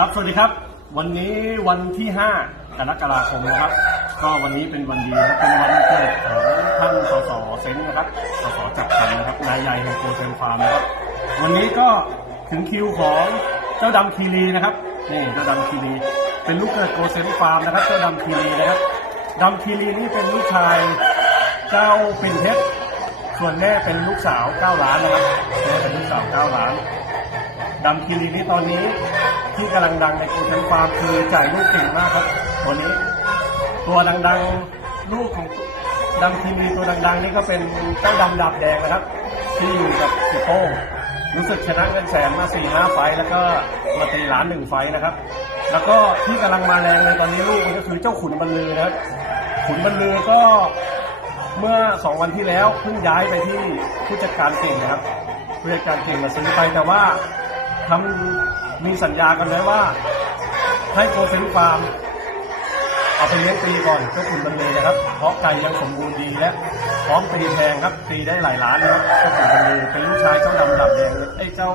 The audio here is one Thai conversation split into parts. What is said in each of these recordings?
ครับ สวัสดีครับ วันนี้วันที่ 5 กรกฎาคมนะครับ ก็วันนี้เป็นวันดีนะเป็นวันเกิดของท่านสสเซนนะครับ สสจักรพันธ์นะครับ นายใหญ่แห่งโกลเซนฟาร์มนะครับ วันนี้ก็ถึงคิวของเจ้าดำคีรีนะครับ นี่เจ้าดำคีรี เป็นลูกเกิดโกลเซนฟาร์มนะครับ เจ้าดำคีรีนะครับดำคีรีนี่เป็นลูกชายเจ้าปิ่นเพชรส่วนแม่เป็นลูกสาว9ล้านนะครับแม่เป็นลูกสาว9ล้าน ดำคีรีนี่ตอนนี้ที่กำลังดังในกรุงเทพฟาร์มคือจ่ายลูกเก่งมากครับตัวนี้ ตัวดังๆลูกของดำคีรีตัวดังๆ นี่ก็เป็นเจ้าดำดับแดงนะครับ ที่อยู่กับสิโป้งรู้สึกชนะเงินแสนมาสี่ห้าไฟแล้วก็มาตีล้านหนึ่งไฟนะครับ แล้วก็ที่กำลังมาแรงเลยตอนนี้ลูกมันก็คือเจ้าขุนบรรลือนะครับ ขุนบรรลือก็เมื่อสองวันที่แล้วเพิ่งย้ายไปที่ผู้จัดการเก่งนะครับผู้จัดการเก่งมาซื้อไปแต่ว่า ทำมีสัญญากันไว้ว่า ให้โกเซนฟาร์มเอาไปเลี้ยงปีก่อนเจ้าขุนบรรลือนะครับ เพราะไก่ยังสมบูรณ์ดีและพร้อมตีแพงครับตีได้หลายล้านนะครับเจ้าขุนบรรลือเป็นลูกชายเจ้าดำดับแดงไอ้เจ้า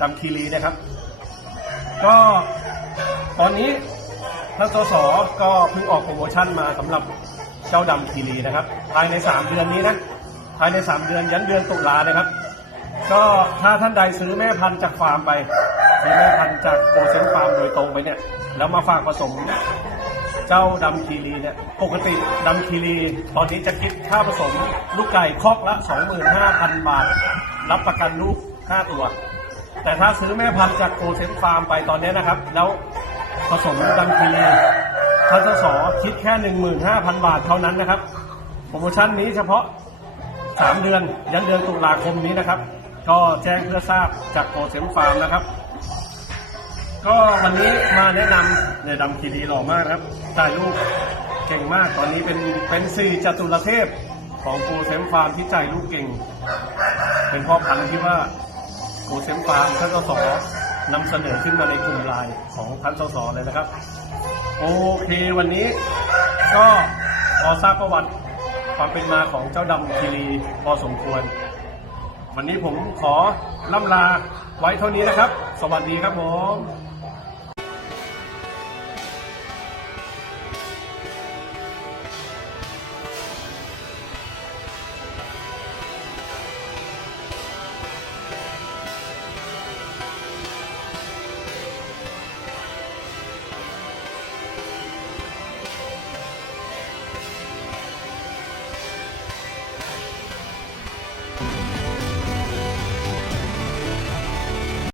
ดำคีรีนะครับ ก็ตอนนี้ท่านสสก็เพิ่งออกโปรโมชั่นมาสำหรับเจ้าดำคีรีนะครับ ภายใน 3 เดือนนี้นะภายใน 3 เดือนยันเดือนตุลานะครับ ก็ถ้าท่านใดซื้อแม่พันธุ์จากฟาร์มไปซื้อแม่พันธุ์จากโกเซนฟาร์มโดยตรงไปเนี่ย แล้วมาฝากผสม เจ้าดำคีรีเนี่ยปกติดำคีรีตอนนี้จะคิดค่าผสมลูกไก่คอกละ 25,000 บาท รับประกันลูก 5 ตัว แต่ถ้าซื้อแม่พันธุ์จากโกเซนฟาร์มไปตอนนี้นะครับ แล้วผสมดำคีรีท่านสสคิดแค่ 15,000 บาทเท่านั้นนะครับโปรโมชั่นนี้เฉพาะ 3 เดือนยันเดือนตุลาคมนี้นะครับ ก็แจ้งเพื่อทราบจากโกเซนฟาร์มนะครับ ก็วันนี้มาแนะนำเนี่ยดำคีรีหล่อมากครับถ่ายรูปเก่งมากตอนนี้เป็นเป็นสี่จตุรเทพของโกเซมฟาร์มที่จ่ายลูกเก่ง เป็นพ่อพันธุ์ที่ว่าโกเซมฟาร์มท่านสสนำเสนอขึ้นมาในกลุ่มไลน์ของท่านสสเลยนะครับ โอเควันนี้ก็พอทราบประวัติความเป็นมาของเจ้าดำคีรีพอสมควร วันนี้ผมขอล่ำลาไว้เท่านี้นะครับ สวัสดีครับผม